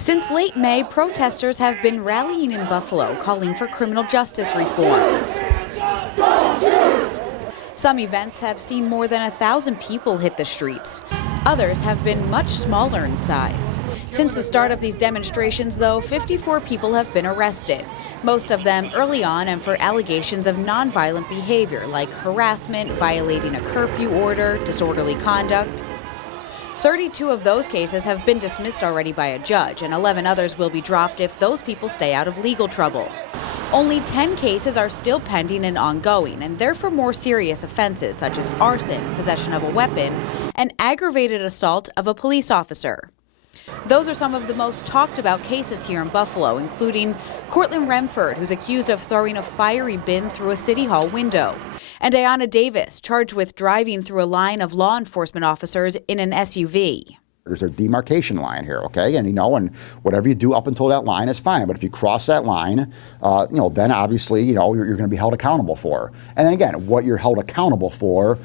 Since late May, protesters have been rallying in Buffalo, calling for criminal justice reform. Some events have seen more than 1,000 people hit the streets. Others have been much smaller in size. Since the start of these demonstrations, though, 54 people have been arrested, most of them early on and for allegations of nonviolent behavior like harassment, violating a curfew order, disorderly conduct. 32 of those cases have been dismissed already by a judge, and 11 others will be dropped if those people stay out of legal trouble. Only 10 cases are still pending and ongoing, and they're for more serious offenses such as arson, possession of a weapon, and aggravated assault of a police officer. Those are some of the most talked about cases here in Buffalo, including Cortland Remford, who's accused of throwing a fiery bin through a city hall window, and Ayanna Davis, charged with driving through a line of law enforcement officers in an SUV. There's a demarcation line here, okay? And and whatever you do up until that line is fine. But if you cross that line, then obviously, you're going to be held accountable for. And then again, what you're held accountable for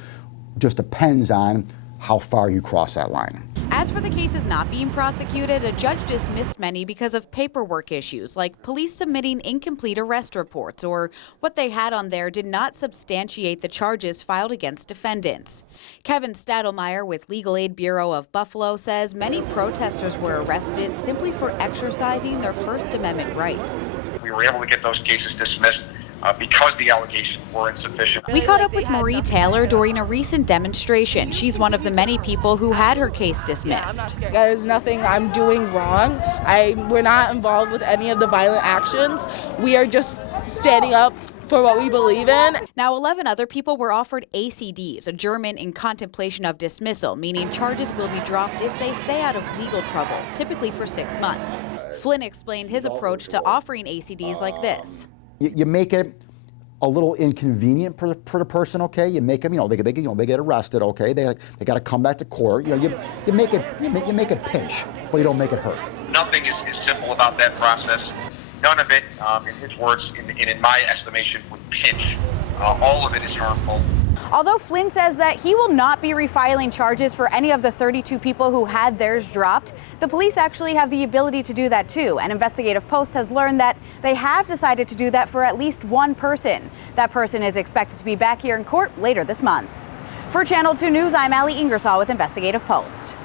just depends on how far you cross that line. As for the cases not being prosecuted, a judge dismissed many because of paperwork issues, like police submitting incomplete arrest reports, or what they had on there did not substantiate the charges filed against defendants. Kevin Stadelmeyer with Legal Aid Bureau of Buffalo says many protesters were arrested simply for exercising their First Amendment rights. We were able to get those cases dismissed because the allegations were insufficient. We caught up with Marie Taylor during a recent demonstration. She's one of the many people who had her case dismissed. There's nothing I'm doing wrong. We're not involved with any of the violent actions. We are just standing up for what we believe in. Now, 11 other people were offered ACDs, adjournment in contemplation of dismissal, meaning charges will be dropped if they stay out of legal trouble, typically for 6 months. Flynn explained his approach to offering ACDs like this. You make it a little inconvenient for the person, okay? You make them, they get arrested, okay? They got to come back to court. You make it pinch, but you don't make it hurt. Nothing is simple about that process. None of it, in his words, in my estimation, would pinch. All of it is harmful. Although Flynn says that he will not be refiling charges for any of the 32 people who had theirs dropped, the police actually have the ability to do that too. And Investigative Post has learned that they have decided to do that for at least one person. That person is expected to be back here in court later this month. For Channel 2 News, I'm Ali Ingersoll with Investigative Post.